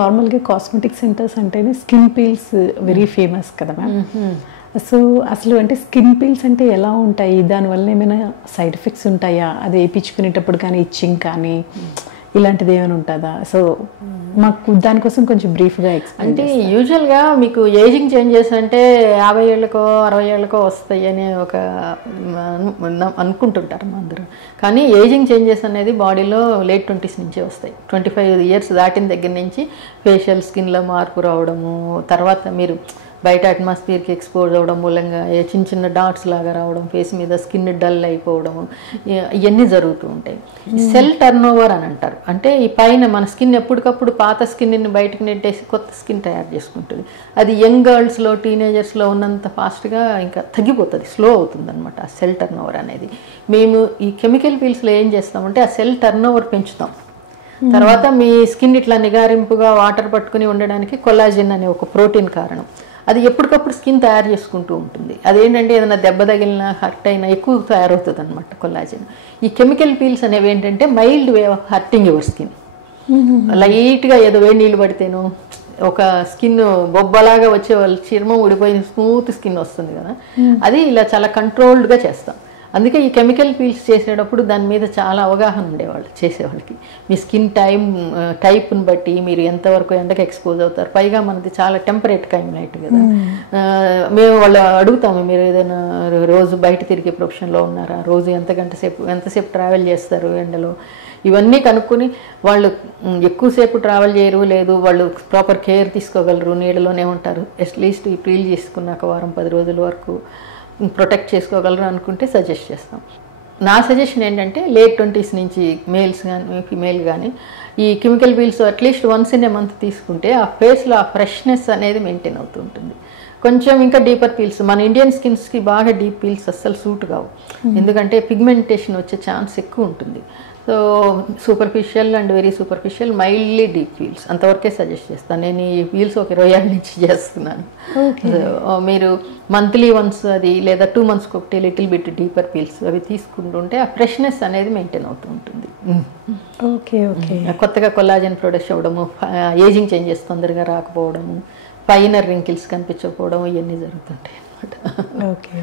నార్మల్గా cosmetic centres అంటేనే skin peels very famous కదా మ్యామ్. సో అసలు అంటే స్కిన్ పీల్స్ అంటే ఎలా ఉంటాయి, దానివల్ల ఏమైనా సైడ్ ఎఫెక్ట్స్ ఉంటాయా, అది వేయించుకునేటప్పుడు కానీ ఇచ్చింగ్ కానీ ఇలాంటిది ఏమైనా ఉంటుందా? సో మాకు దానికోసం కొంచెం బ్రీఫ్గా ఎక్స్ప్లెయిన్. అంటే యూజువల్గా మీకు ఏజింగ్ చేంజెస్ అంటే 50 ఏళ్ళకో 60 ఏళ్ళకో వస్తాయి అని ఒక అనుకుంటుంటారు అందరూ. కానీ ఏజింగ్ చేంజెస్ అనేది బాడీలో లేట్ 20s నుంచే వస్తాయి. 25 ఇయర్స్ దాటిన దగ్గర నుంచి ఫేషియల్ స్కిన్లో మార్పు రావడము, తర్వాత మీరు బయట అట్మాస్ఫియర్కి ఎక్స్పోజ్ అవ్వడం మూలంగా చిన్న చిన్న డాట్స్ లాగా రావడం, ఫేస్ మీద స్కిన్ డల్ అయిపోవడము, ఇవన్నీ జరుగుతూ ఉంటాయి. సెల్ టర్న్ ఓవర్ అని అంటారు. అంటే ఈ పైన మన స్కిన్ ఎప్పటికప్పుడు పాత స్కిన్ని బయటకు నెట్టేసి కొత్త స్కిన్ తయారు చేసుకుంటుంది. అది యంగ్ గర్ల్స్లో టీనేజర్స్లో ఉన్నంత ఫాస్ట్గా ఇంకా తగ్గిపోతుంది, స్లో అవుతుంది అనమాట ఆ సెల్ టర్న్ ఓవర్ అనేది. మేము ఈ కెమికల్ పీల్స్లో ఏం చేస్తామంటే ఆ సెల్ టర్న్ ఓవర్ పెంచుతాం. తర్వాత మీ స్కిన్ ఇట్లా నిగారింపుగా వాటర్ పట్టుకుని ఉండడానికి కొల్లాజెన్ అనే ఒక ప్రోటీన్ కారణం. అది ఎప్పటికప్పుడు స్కిన్ తయారు చేసుకుంటూ ఉంటుంది. అదేంటంటే ఏదైనా దెబ్బ తగిలినా హర్ట్ అయినా ఎక్కువ తయారవుతుంది అనమాట కొల్లాజెన్. ఈ కెమికల్ పీల్స్ అనేవి ఏంటంటే mild way of hurting your skin. లైట్గా ఏదో వేడి నీళ్ళు పడితేనో ఒక స్కిన్ బొబ్బలాగా వచ్చే వాళ్ళ చర్మం ఊడిపోయి స్మూత్ స్కిన్ వస్తుంది కదా, అది ఇలా చాలా కంట్రోల్డ్గా చేస్తాం. అందుకే ఈ కెమికల్ పీల్స్ చేసేటప్పుడు దాని మీద చాలా అవగాహన ఉండేవాళ్ళు చేసేవాళ్ళకి. మీ స్కిన్ టైప్ని బట్టి మీరు ఎంతవరకు ఎండకు ఎక్స్పోజ్ అవుతారు. పైగా మనది చాలా టెంపరేట్ క్లైమేట్ కదా. మేము వాళ్ళు అడుగుతాము, మీరు ఏదైనా రోజు బయట తిరిగే ప్రొఫెషన్లో ఉన్నారా, రోజు ఎంతసేపు ట్రావెల్ చేస్తారు ఎండలో, ఇవన్నీ కనుక్కొని వాళ్ళు ఎక్కువసేపు ట్రావెల్ చేయరు, లేదు వాళ్ళు ప్రాపర్ కేర్ తీసుకోగలరు, నీడలోనే ఉంటారు, అట్లీస్ట్ ఈ పీల్ చేసుకున్నాక వారం 10 రోజుల వరకు ప్రొటెక్ట్ చేసుకోగలరు అనుకుంటే సజెస్ట్ చేస్తాం. నా సజెషన్ ఏంటంటే లేట్ 20s నుంచి మేల్స్ కానీ ఫిమేల్ కానీ ఈ chemical peels at least once in a month తీసుకుంటే ఆ ఫేస్లో ఆ ఫ్రెష్నెస్ అనేది మెయింటైన్ అవుతూ ఉంటుంది. కొంచెం ఇంకా డీపర్ పీల్స్, మన ఇండియన్ స్కిన్స్కి బాగా డీప్ పీల్స్ అస్సలు సూట్ కావు, ఎందుకంటే పిగ్మెంటేషన్ వచ్చే ఛాన్స్ ఎక్కువ ఉంటుంది. So superficial and very superficial, mildly deep peels అంతవరకే సజెస్ట్ చేస్తాను. నేను ఈ పీల్స్ ఒక 20 ఏళ్ళ నుంచి చేస్తున్నాను. మీరు మంత్లీ వన్స్ అది లేదా 2 monthsకి ఒకటి లిటిల్ బిట్ డీపర్ పీల్స్ అవి తీసుకుంటుంటే ఆ ఫ్రెష్నెస్ అనేది మెయింటైన్ అవుతూ ఉంటుంది. Okay okay. కొత్తగా కొల్లాజెన్ ప్రొడక్ట్స్ అవ్వడము, ఏజింగ్ చేంజెస్ తొందరగా రాకపోవడము, ఫైనర్ రింకిల్స్ కనిపించకపోవడం, ఇవన్నీ జరుగుతుంటాయి అన్నమాట. ఓకే.